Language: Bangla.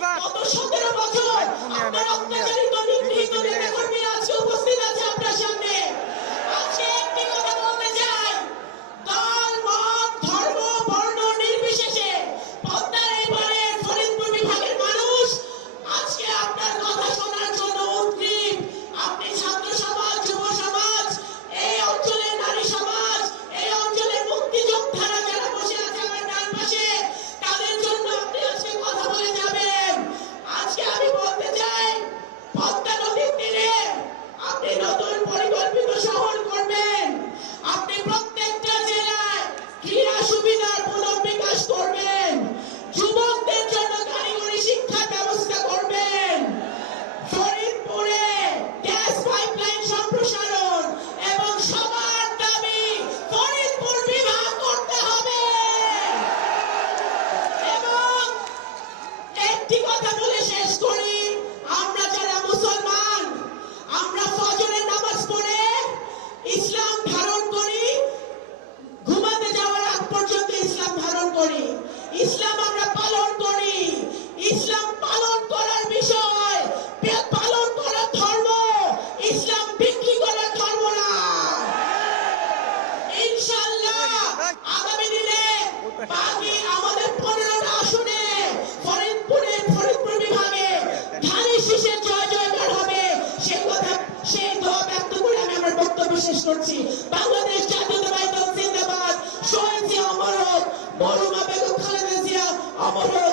গত 17 বছর আপনার অত্যাচারিত নিগৃহীত নেতাকর্মীরা আজকে উপস্থিত আছে আপনার সামনে। আজকে একটি কথা বলতে চাই, দল মত ধর্ম বর্ণ নির্বিশেষে পদ্মার এবারে ফরিদপুর বিভাগের মানুষ আজকে আপনার কথা শোনার জন্য উদ্গ্রীব। আপনি ছাত্র সমাজ, যুব সমাজ, এই অঞ্চলের নারী সমাজ, এই অঞ্চলের মুক্তিযোদ্ধারা যারা বসে আছে আমার ডান পাশে, তাদের জন্য আপনি আজকে কথা বলে যাবেন। আজকে আমি বলতে চাই, পদ্মা নদীর তীরে আপনি নতুন পরিকল্পিত শহর করবেন। আপনি প্রত্যেকটা জেলায় ক্রীড়া সুবিধার পুনর্বিকাশ করবেন। যুবকদের জন্য কারিগরি শিক্ষার ব্যবস্থা করবেন। ফরিদপুরে গ্যাস পাইপলাইন সম্প্রসারণ এবং সবার দাবি ফরিদপুর বিভাগ করতে হবে। এবং একটি কথা বলে শেষ করি, আমরা যারা মুসলমান, আমরা ফজরের নামাজ পড়ে ইসলাম ধারণ করি, ঘুমাতে যাওয়ার আগ পর্যন্ত ইসলাম ধারণ করি, ইসলাম আমরা পালন করি। ইসলাম পালন করার বিষয়, পালন করার ধর্ম, ইসলাম বিক্রি করার ধর্ম না। ইনশাআল্লাহ আগামী দিনে বাকি আমাদের 15টা আসনে ফরিদপুর বিভাগে ধানের শীষের জয় জয়কার হবে। সেই দোয়া ব্যক্ত করে আমি আমার বক্তব্য শেষ করছি। বাংলাদেশ জাতীয়তাবাদী দল জিন্দাবাদ। শহীদ জিয়া অমর হোক, মরহুমা বেগম খালেদা জিয়া অমর হোক।